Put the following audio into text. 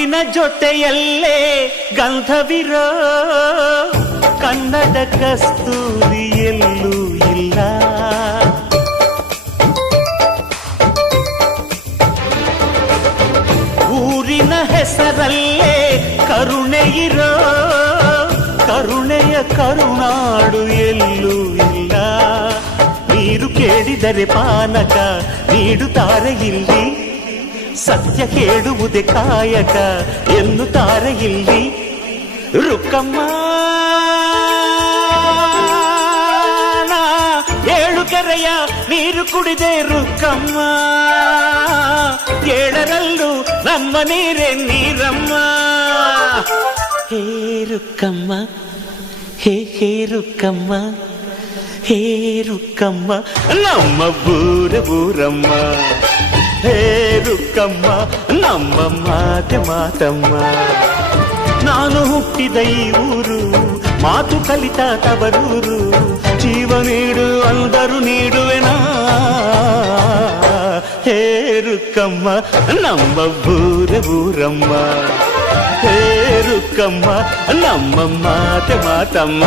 ಮುತ್ತಿನ ಜೊತೆಯಲ್ಲೇ ಗಂಧವಿರೋ ಕನ್ನಡ ಕಸ್ತೂರಿ ಎಲ್ಲೂ ಇಲ್ಲ. ಊರಿನ ಹೆಸರಲ್ಲೇ ಕರುಣೆ ಇರೋ ಕರುಣೆಯ ಕರುನಾಡು ಎಲ್ಲೂ ಇಲ್ಲ. ನೀರು ಕೇಳಿದರೆ ಪಾನಕ ನೀಡುತ್ತಾರೆ ಇಲ್ಲಿ, ಸತ್ಯ ಕೇಳುವುದೇ ಕಾಯಕ ಎನ್ನುತ್ತಾರೆ ಇಲ್ಲಿ. ರುಕ್ಕಮ್ಮ ಏಳು ಕೆರೆಯ ನೀರು ಕುಡಿದೆ ರುಕ್ಕಮ್ಮ, ಏಳರಲ್ಲೂ ನಮ್ಮ ನೀರೇ ನೀರಮ್ಮ. ಹೇ ರುಕ್ಕಮ್ಮ ಹೇ ಹೇ ರುಕ್ಕಮ್ಮ ಹೇ ರುಕ್ಕಮ್ಮ ನಮ್ಮ ಊರಮ್ಮ. ಹೇ ರುಕ್ಕಮ್ಮ ನಮ್ಮ ಮಾತಮ್ಮ. ನಾನು ಹುಟ್ಟಿದ ಈ ಊರು ಮಾತು ಕಲಿತ ತವರೂರು, ಜೀವ ನೀಡು ಅಂದರು ನೀಡುವೆನಾ. ಹೇ ರುಕ್ಕಮ್ಮ ನಮ್ಮ ಊರಮ್ಮ. ಹೇ ರುಕ್ಕಮ್ಮ ನಮ್ಮ ಮಾತಮ್ಮ.